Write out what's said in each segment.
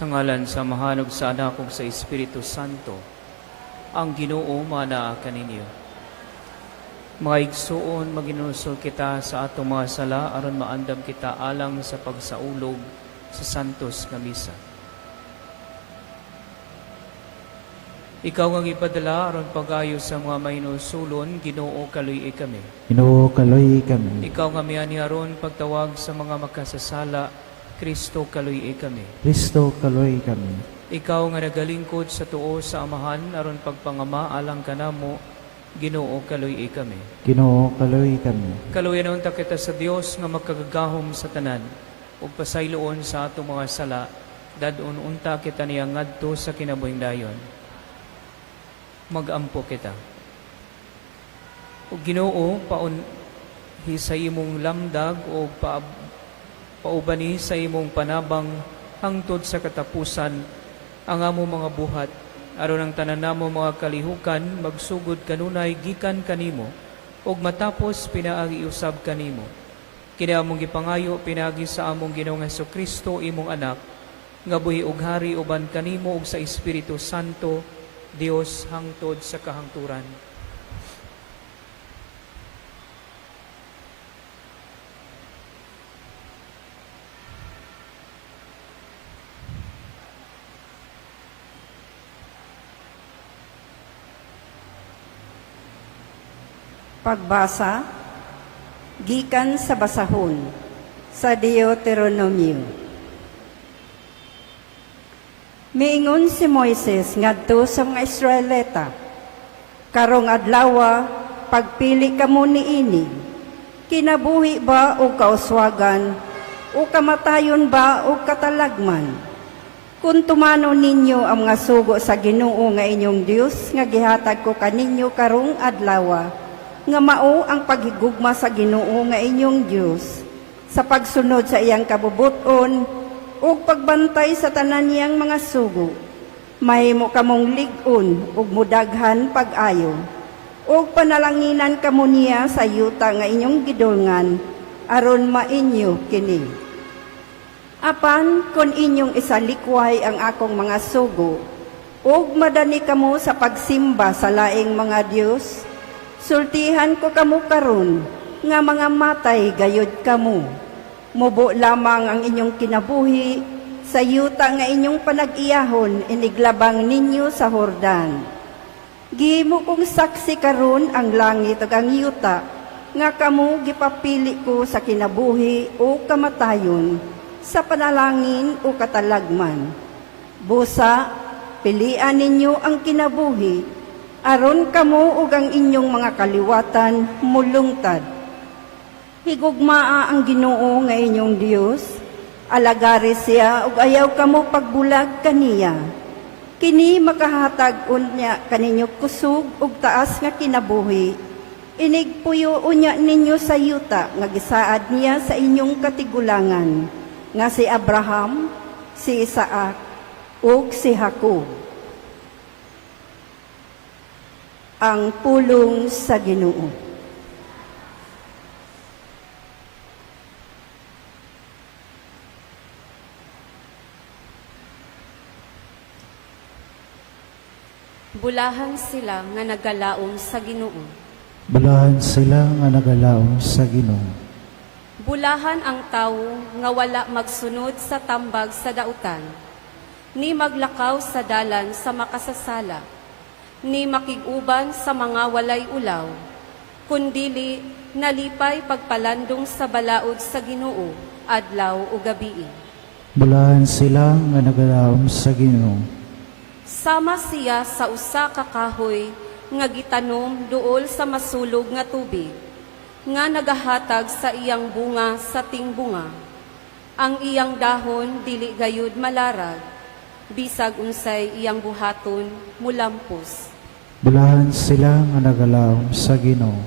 Sa ngalan sa mahanog sa anak ug sa Espiritu Santo, ang Ginoo mana kaninyo. Mga igsuon, maginusol kita sa atong mga sala aron maandam kita alang sa pagsaulog sa santos nga misa. Ikaw nga ipadala aron pagayo sa mga mahinusulon, Ginoo kaluy kami. Ginoo kaluy kami. Ikaw nga miani aron pagtawag sa mga makasasala, Kristo kaluy kami. Kristo kaluy kami. Ikaw nga nagalingkod sa tuo sa amahan aron pagpangama alang kanamo, Ginoo kaluy kami. Ginoo kaluy kami. Kaluyan ta kita sa Dios nga makagagahom sa tanan ug pasayloon sa atong mga sala, dadon unta kita niya ngadto sa kinabuhing dayon. Magampo kita. O Ginoo, sa imong lamdag o paubani sa imong panabang hangtod sa katapusan ang amo mga buhat, aron ang tanan namo mga kalihukan magsugod kanunay gikan kanimo ug matapos pinaagi usab kanimo. Kini among gipangayo pinagi sa among Ginoong Hesukristo imong anak, nga buhi ug hari uban kanimo ug sa Espiritu Santo, Dios hangtod sa kahangturan. Pagbasa, gikan sa basahon, sa Deuteronomio. Miingon si Moises ngadto sa mga Israelita, karong adlawa, pagpili kamo niini, kinabuhi ba o kauswagan, o kamatayon ba o katalagman? Kung tumano ninyo ang mga sugo sa Ginoo nga inyong Dios, nga gihatag ko kaninyo karong adlawa, nga mao ang paghigugma sa Ginoo nga inyong Dios sa pagsunod sa iyang kabubuton o pagbantay sa tanan niyang mga sugo. Mahimo kamong lig-on ug mudaghan pag-ayo o panalanginan kamo niya sa yuta nga inyong gidulngan aron mainyo kini. Apan kon inyong isalikway ang akong mga sugo ug madani kamo sa pagsimba sa laing mga Dios, sultihan ko kamo karon nga mga matay gayod kamo. Mubo lamang ang inyong kinabuhi sa yuta nga inyong panag-iyahon iniglabang ninyo sa Hordan. Gihimo kong saksi karon ang langit ug ang yuta nga kamo gipapili ko sa kinabuhi o kamatayon, sa panalangin o katalagman. Busa, pilian ninyo ang kinabuhi aron kamo ug ang inyong mga kaliwatan mulungtad. Higugmaa ang Ginoo nga inyong Dios, alagari siya ug ayaw kamo pagbulag kaniya. Kini makahatag unya kaninyo kusog ug taas nga kinabuhi. Inigpuyo unya ninyo sa yuta nga gisaad niya sa inyong katigulangan, nga si Abraham, si Isaac ug si Jacob. Ang pulong sa Ginoo. Bulahan sila nga nagalaom sa Ginoo. Bulahan sila nga nagalaom sa Ginoo. Bulahan ang tawo nga wala magsunod sa tambag sa dautan, ni maglakaw sa dalan sa makasasala, ni makiguban sa mga walay ulaw, kundili nalipay pagpalandong sa balaod sa Ginoo adlaw o gabi. Bulahan sila nga nagalaom sa Ginoo. Sama siya sa usa ka kahoy nga gitanom duol sa masulog nga tubig, nga nagahatag sa iyang bunga sa tingbunga. Ang iyang dahon dili gayud malarag, bisag unsay iyang buhaton mulampos. Bulahan sila nga nagalaom sa Ginoo.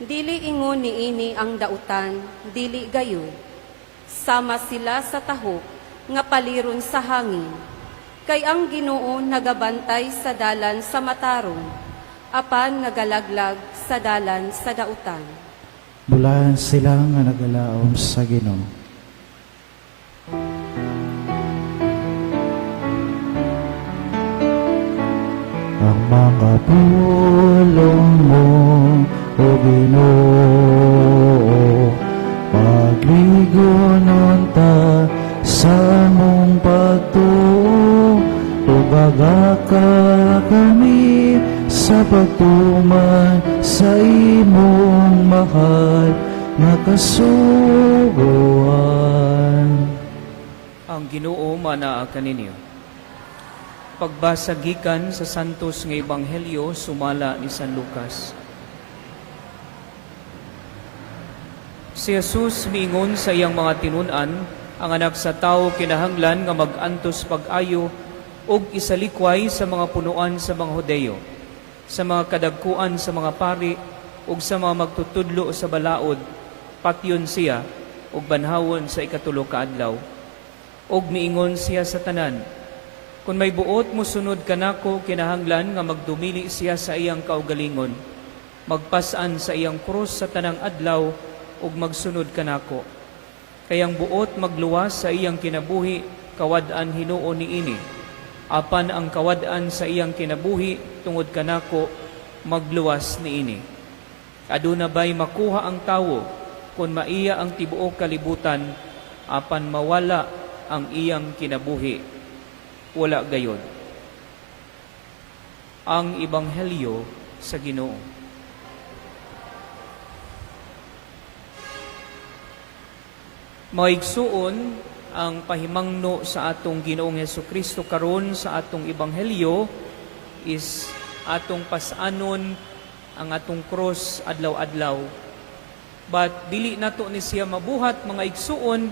Dili ingon niini ang dautan, dili gayud. Sama sila sa tahok nga paliron sa hangin. Kay ang Ginoo nagabantay sa dalan sa matarong, apan nagalaglag sa dalan sa dautan. Bulahan sila nga nagalaom sa Ginoo. pulong mo, O Ginoo. Pagligonon ta sa mong pagtuo, ubagaka kami sa pagtuman sa imong mahal nga kasuguan. Ang Ginoo manaa kaninyo. Pagbasa gikan sa santos nga ebanghelyo sumala ni San Lucas. Si Jesus miingon sa iyang mga tinun-an, ang anak sa tao kinahanglan nga mag-antos pag-ayo og isalikway sa mga punuan sa mga Hudeyo, sa mga kadagkuan sa mga pari ug sa mga magtutudlo sa balaod, patyon siya ug banhawon sa ikatulo ka adlaw. Og miingon siya sa tanan, kung may buot mo sunod kanako, kinahanglan nga magdumili siya sa iyang kaugalingon, magpasan sa iyang krus sa tanang adlaw ug magsunod kanako. Kayang buot magluwas sa iyang kinabuhi, kawad-an Hinuo niini. Apan ang kawad-an sa iyang kinabuhi tungod kanako, magluwas niini. Aduna ba'y makuha ang tawo kung maiya ang tibuok kalibutan, apan mawala ang iyang kinabuhi? Wala gayod. Ang Ebanghelyo sa Ginoo. Maigsuon ang pahimangno sa atong Ginoong Hesukristo karon sa atong Ebanghelyo is atong pasanon ang atong cross adlaw-adlaw. But dili nato ni siya mabuhat mga igsuon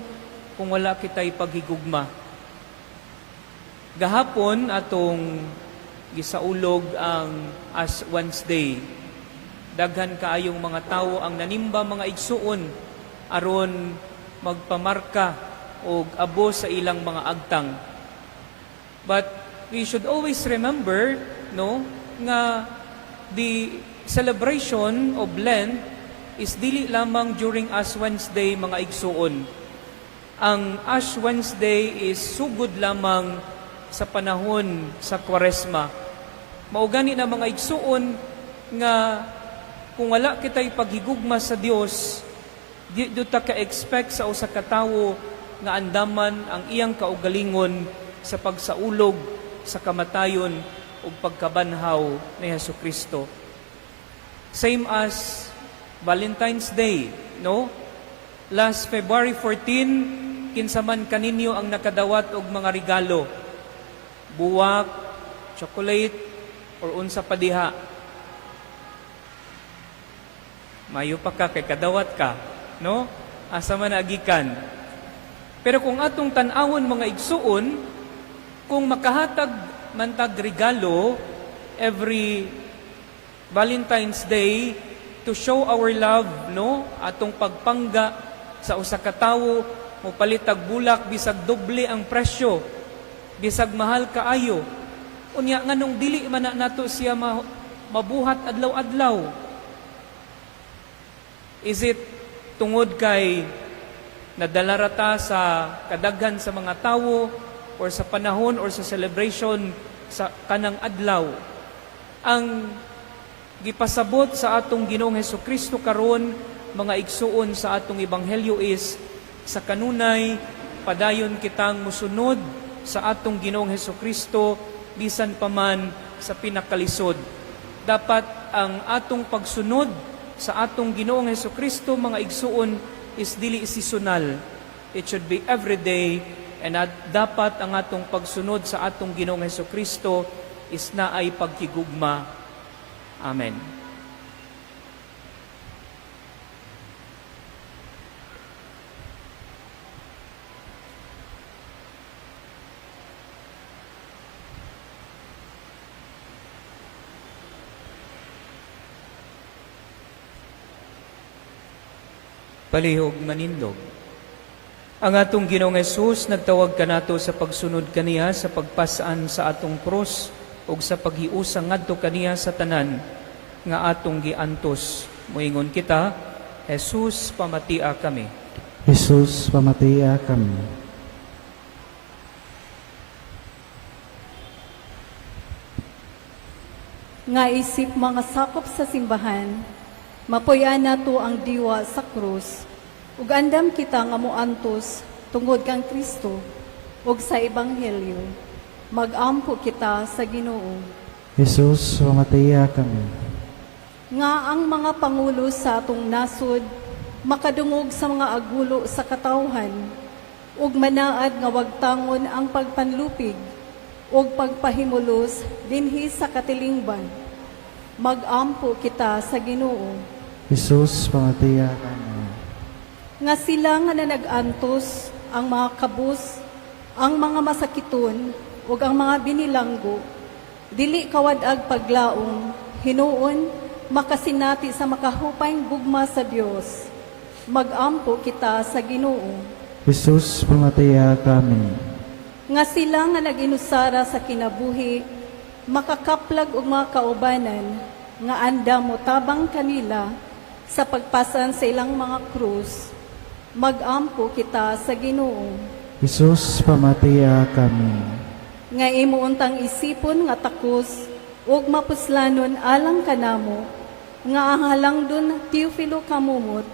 kung wala kitay paghigugma. Gahapon atong gisaulog ang Ash Wednesday. Daghan kaayong mga tawo ang nanimba mga igsuon aron magpamarka o abo sa ilang mga agtang. But we should always remember, no, nga the celebration of Lent is dili lamang during Ash Wednesday mga igsuon. Ang Ash Wednesday is sugod lamang sa panahon sa Kwaresma. Maugani na mga igsuon nga kung wala kitay paghigugma sa Dios, di ta ka-expect sa usa ka tawo nga andaman ang iyang kaugalingon sa pagsaulog sa kamatayon ug pagkabanhaw ni Hesukristo. Same as Valentine's Day, no? Last February 14, kinsa man kaninyo ang nakadawat og mga regalo, buwak, chocolate, or unsa pa diha. Mayo pa ka kay kadawat ka, no? Asa man agikan. Pero kung atong tan-awon mga igsuon, kung makahatag man tag regalo every Valentine's Day to show our love, no? Atong pagpangga sa usa ka tawo, mo palitag bulak bisag doble ang presyo, bisag mahal kaayo. Unya nganong dili man na nato siya mabuhat adlaw-adlaw? Is it tungod kay nadala rata sa kadaghan sa mga tawo or sa panahon or sa celebration sa kanang adlaw? Ang gipasabot sa atong Ginoong Hesukristo karon mga igsuon sa atong ebanghelyo is sa kanunay padayon kitang musunod sa atong Ginoong Hesukristo bisan pa man sa pinakalisod. Dapat ang atong pagsunod sa atong Ginoong Hesukristo mga igsuon is dili seasonal. It should be every day, and dapat ang atong pagsunod sa atong Ginoong Hesukristo is naay pagkigugma. Amen. Palihog manindog. Ang atong Ginoong Hesus nagtawag kanato sa pagsunod kaniya sa pagpasaan sa atong cross ug sa paghiusang ngadto kaniya sa tanan nga atong giantos. Moingon kita, Jesus, pamatia kami. Jesus, pamatia kami. nga isip mga sakop sa simbahan, mapuyan nato ang diwa sa krus, ug andam kita nga moantos tungod kang Kristo, ug sa Ebanghelyo, magampo kita sa Ginoo. Jesus, pamataya kami. Nga ang mga pangulo sa atong nasod, makadungog sa mga agulo sa katawhan, ug manaad nga wagtangon ang pagpanlupig, ug pagpahimulos dinhi sa katilingban. Magampo kita sa Ginoo. Jesus, pamataya kami. Nga sila nga nanag-antos, ang mga kabus, ang mga masakiton, ug ang mga binilanggo, dili kawadag paglaong, hinuon, makasinati sa makahupayng gugma sa Dios. Magampo kita sa Ginoo. Jesus, pamataya kami. Nga sila nga nag-inusara sa kinabuhi, makakaplag og mga kaubanan, nga anda mo tabang kanila sa pagpasan sa ilang mga krus. Magampo kita sa Ginoo. Jesus, pamataya kami. Nga imuuntang isipon nga takos, ug mapuslanon alang kanamo, nga ang halangdon Teofilo kamumot,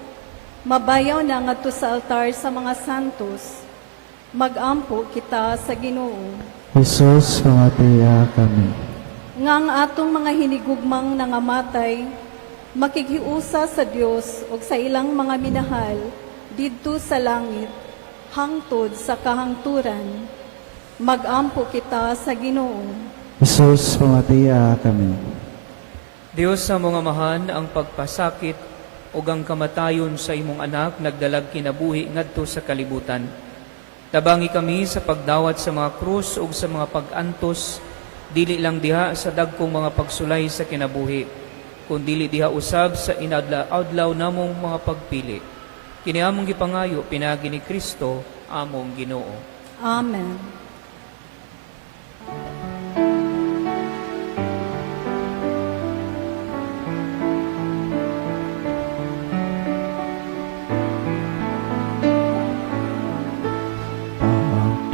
mabayaw na ngadto sa altar sa mga santos. Magampo kita sa Ginoo. Jesus, pamataya kami. Nga ang atong mga hinigugmang nangamatay, makighiusa sa Dios ug sa ilang mga minahal didto sa langit, hangtod sa kahangturan. Magampo kita sa Ginoo. Jesus, pamataya kami. Dios sa mga mahan, ang pagpasakit o ang kamatayon sa imong anak nagdalag kinabuhi ngadto sa kalibutan. Tabangi kami sa pagdawat sa mga krus o sa mga pag-antos, dili lang diha sa dagkong mga pagsulay sa kinabuhi, kundi diha usab sa inadlaw namong mga pagpili. Kini among gipangayo pinagi ni Kristo among Ginoo. Amen.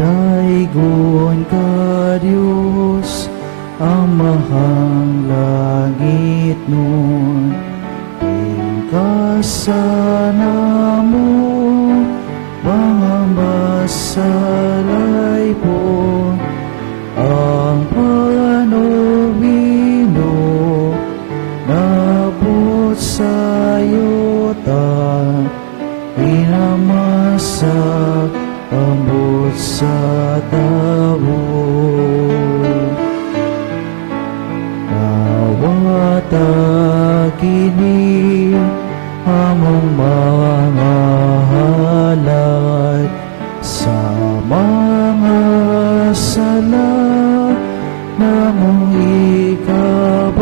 Pagdaigon ka, Diyos, ang mahang langit nun. Pagkasana mo, mga masalay po, ang panubino, nabot sa'yo ta, inamasak, ambot sa tabo. Nawata kini among mga halad sa mga sala namong ikabayad.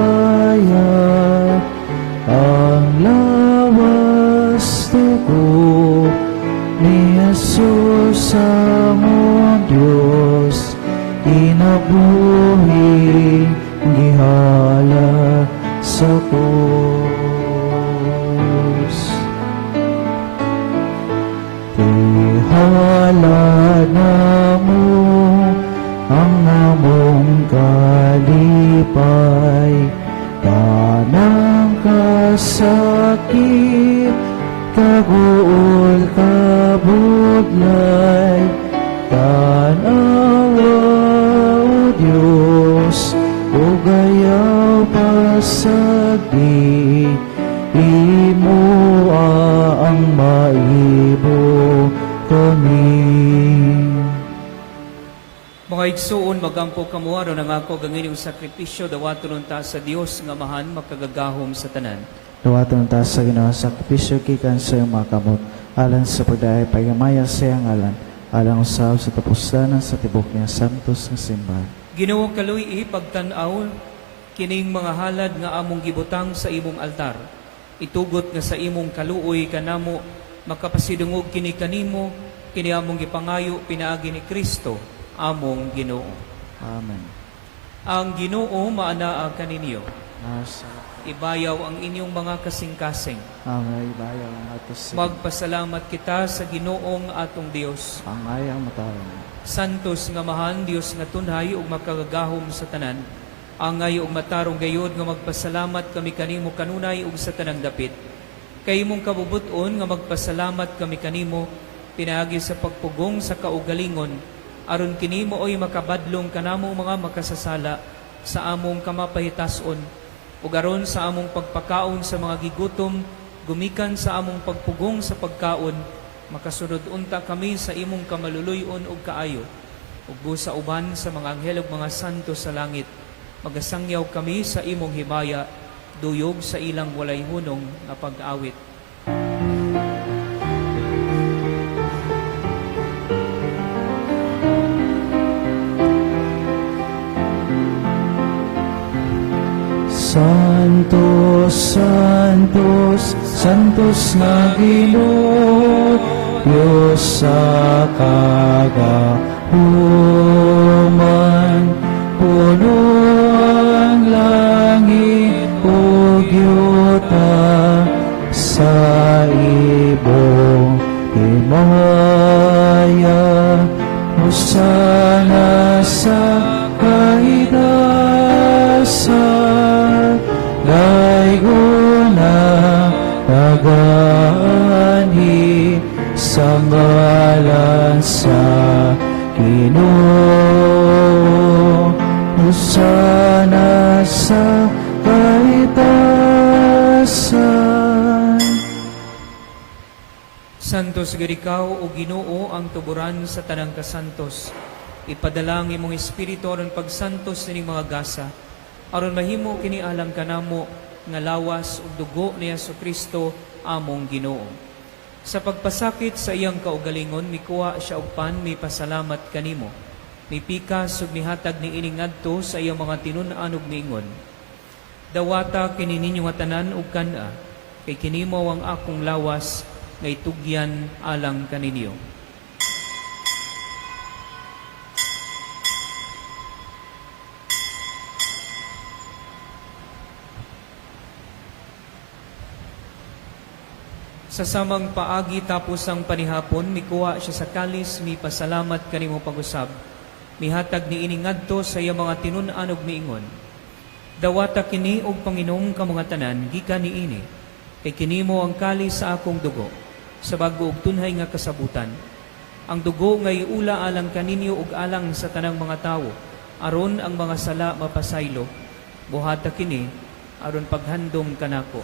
Ang lawas tuko ni Jesus among Diyos, inabuhi gihala sa krus. Tihala na mo ang among kalipay, tanang kasakit, kaguol kabudlay, tanawa o Diyos, o gayaw pasagdi, imo ang maibo kami. Mga igsuon, magampo kamuaro ng ako gangin yung sakripisyo, dawaton ta sa Dios nga mahan makagagahom sa tanan. Dawaton ta sa Ginoo sakripisyo kikan sa iyong mga kamot, alang sa pagdaay pagamaya sa iyang ngalan, alang usab sa tapuslanan sa tibok niya santos nga simbahan. Ginoo kaluy pagtan-aw kining mga halad nga among gibutang sa imong altar. Itugot nga sa imong kaluoy kanamo makapasidungog kini kanimo, kini among gipangayo pinaagi ni Kristo among Ginoo. Amen. Ang Ginoo maanaa kaninyo. Nasa Ibayaw ang inyong mga kasing-kasing. angay bayaw ang atos Magpasalamat kita sa Ginoong atong Dios. angay ang matawan. Santos nga mahan Dios nga tunhay ug makagagahom sa tanan. Angay ug matarong gayod nga magpasalamat kami kanimo kanunay ug sa tanang dapit. Kay imong kabubuton nga magpasalamat kami kanimo pinaagi sa pagpugong sa kaugalingon aron kini mooy makabadlong kanamong mga makasasala sa among kamapahitason ug aron sa among pagpakaon sa mga gigutom gumikan sa among pagpugong sa pagkaon makasunod unta kami sa imong kamaluluyon ug kaayo ug busa uban sa mga anghel ug mga santo sa langit magasangyaw kami sa imong himaya duyog sa ilang walay hunong nga pag-awit. Santos, Santos, Santos nga Ginoo, Diyos sa kagahuman, puno ang langit ug yuta sa ibong himaya, hosana sa kaitasan, daiguna tagaan-hi sa ngalan sa Ginoo, hosana sa kaitasan. Santos gadikaw o Ginoo ang tuburan sa tanang kasantos. Ipadala ang imong espiritu aron pagsantos ning mga gasa. Aron mahimo kini alam kanamo nga lawas ug dugo ni Jesucristo among Ginoo. Sa pagpasakit sa iyang kaugalingon mikuha siya og pan mipasalamat kanimo. Mipikas ug mihatag ni ining ngadto sa iyang mga tinun-an ug miingon. Dawata kini ninyo nga tanan ug kana kay kini mao ang akong lawas nga itugyan alang kaninyo. Sa samang paagi tapos ang panihapon, mikuha siya sa kalis, mipasalamat kanimo pag-usab. Mihatag ni ini ngadto sa iya mga tinun-an ug miingon. Dawata kini og Panginoong ka mga tanan, gikan niini. Kay kini mo ang kalis sa akong dugo, sa bago og tunhay nga kasabutan. Ang dugo nga iula alang kaninyo ug alang sa tanang mga tawo, aron ang mga sala mapasaylo. Buhata kini aron paghandom kanako.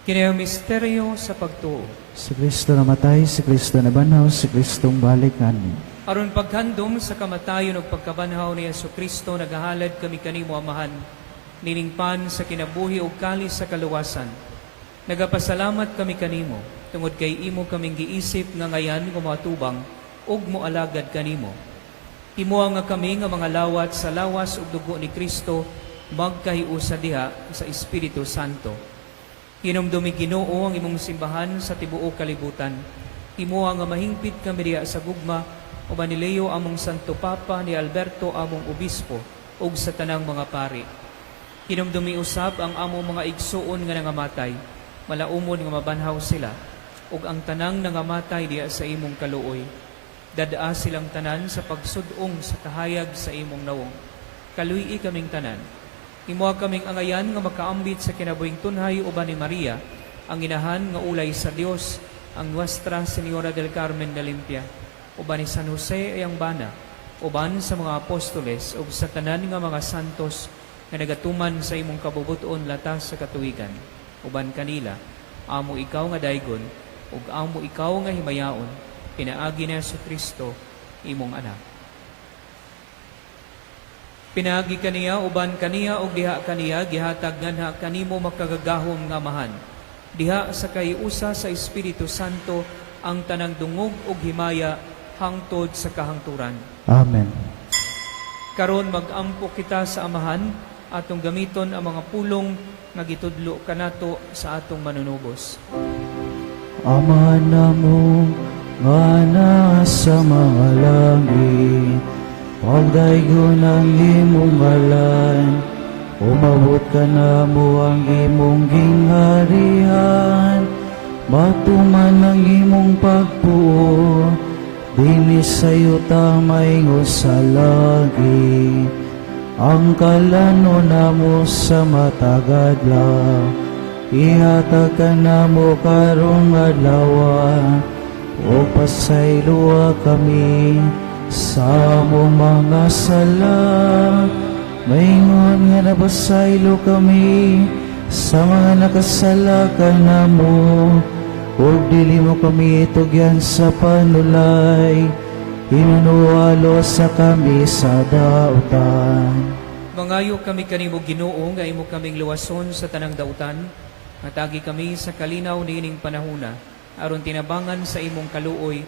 Kini ang misteryo sa pagtuo. Si Kristo namatay, si Kristo nabanhaw, si Kristong balikan. Aron paghandom sa kamatayon ug pagkabanhaw ni Jesucristo nagahalad kami kanimo amahan, niningpan sa kinabuhi ug kalis sa kaluwasan. Nagapasalamat kami kanimo tungod kay imo kaming giisip nga ngayan gumatubang ug moalagad kanimo. Himuha nga kami nga mga lawat sa lawas ug dugo ni Kristo magkahiusa diha sa Espiritu Santo. Hinumdumi Ginoo ang imong simbahan sa tibuok kalibutan. Himuha nga mahingpit kami diha sa gugma o Manileo among Santo Papa ni Alberto among obispo ug sa tanang mga pari. Hinumdumi usab ang among mga igsuon nga nangamatay, malaumon nga mabanhaw sila, ug ang tanang nangamatay diha sa imong kaluoy. Dadaa silang tanan sa pagsudong sa kahayag sa imong nawong. Kaluy kaming tanan. Himuha kaming angayan nga makaambit sa kinabuhing tunhay uban ni Maria, ang inahan nga ulay sa Dios, ang Nuestra Señora del Carmen de Limpia, uban ni San Jose ayang bana, uban sa mga apostoles ug sa tanan nga mga santos nga nagatuman sa imong kabubuton latas sa katuigan. Uban kanila, amo ikaw nga daygon ug amo ikaw nga himayaon, pinaagi ni Jesucristo imong anak. Pinagi kaniya, uban kaniya, o diha kaniya, gihatag nganha kanimo makagagahom nga amahan. Diha sa kayusa sa Espiritu Santo, ang tanang dungog o himaya, hangtod sa kahangturan. Amen. Karon mag-ampo kita sa amahan, atong gamiton ang mga pulong nga gitudlo kanato sa atong manunubos. Ama namo nga nasa mga langit, pagdaygon ang imong ngalan, Umabot ka na mo ang imong gingharian, matuman ang imong pagpuo, dinis sa'yo tamay ngo sa lagi. Ang kalano na mo sa matagadla, ihatag ka na mo karong adlaw, o pasayloa kami sa mo mga sala. Maingon nga napasaylo kami sa mga nakasala ka na mo, o dili mo kami itugyan sa panulay, inunualo sa kami sa dautan. Mangayo kami kanimo Ginoo nga imo kaming luwason sa tanang dautan, matagi kami sa kalinaw niining panahuna, aron tinabangan sa imong kaluoy,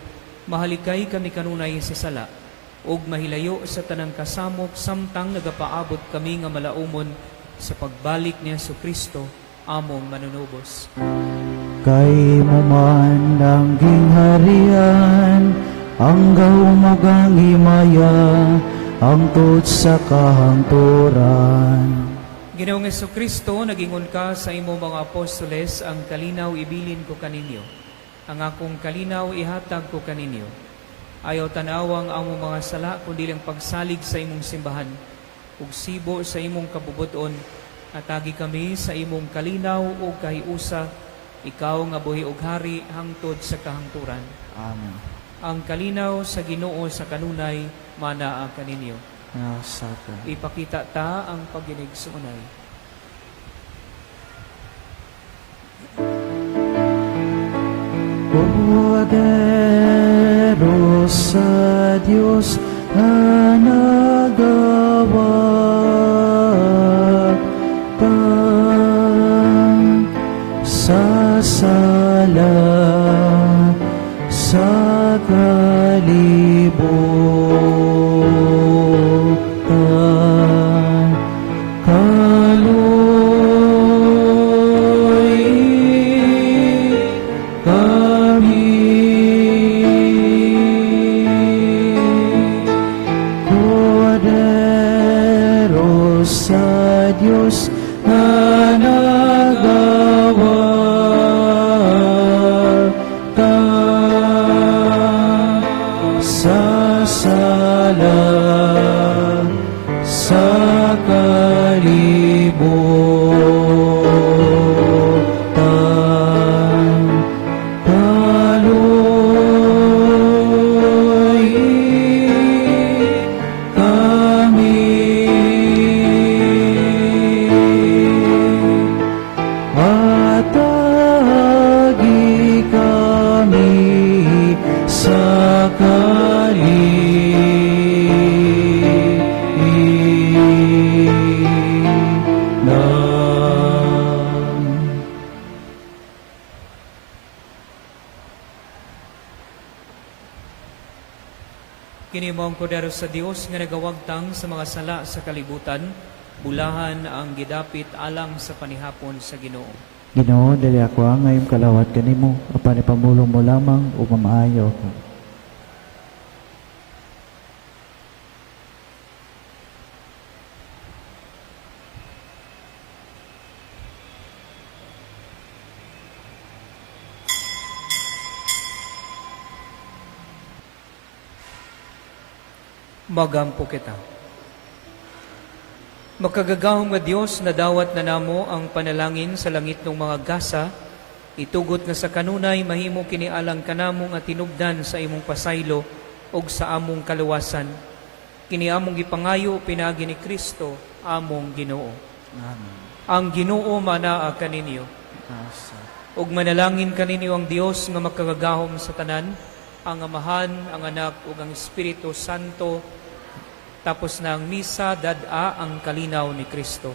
mahalikay kami kanunay sa sala, ug mahilayo sa tanang kasamok samtang nagapaabot kami nga malaumon sa pagbalik ni Jesucristo, among manunubos. Kay mo man ang gingharian, ang gaumagang himaya, ang tut sa kahangturan. Ginoong Jesucristo, nagingon ka sa imo mga apostoles, ang kalinaw ibilin ko kaninyo, ang akong kalinaw ihatag ko kaninyo. Ayaw tanawang among mga sala, kundi lang pagsalig sa imong simbahan, ug sibo sa imong kabubuton, atagi kami sa imong kalinaw ug kahiusa, ikaw nga buhi ug hari hangtod sa kahangturan. Amen. Ang kalinaw sa Ginoo sa kanunay, manaa kaninyo. Nasaka. Ipakita ta ang pagdinig sa unay. Poderoso sa Diyos na nagawad kang sasala sa kalibutan. Kaluoy kami. Poderoso sa Diyos na nagawad kang sasala sa kalibutan. Kaluoy kami. Atagi kami sa kalibutan. Kini mao ang poder sa Dios nga nagawagtang sa mga sala sa kalibutan, bulahan ang gidapit alang sa panihapon sa Ginoo. Ginoo, dali ako ang ngayong kalawat kanimo, apan ipamulong mo lamang o mamaayo ka. Magampo kita. Makagagahom nga Dios na dawat na namo ang panalangin sa langit ng mga gasa, itugot nga sa kanunay mahimo kinialang kanamo nga tinubdan sa imong pasaylo og sa among kaluwasan. Kini among gipangayo pinagi ni Kristo among Ginoo. Amen. Ang Ginoo manaa kaninyo. Ug manalangin kaninyo ang Dios nga makagagahom sa tanan, ang Amahan, ang Anak ug ang Espiritu Santo. Tapos na ang misa, dad-a ang kalinaw ni Kristo.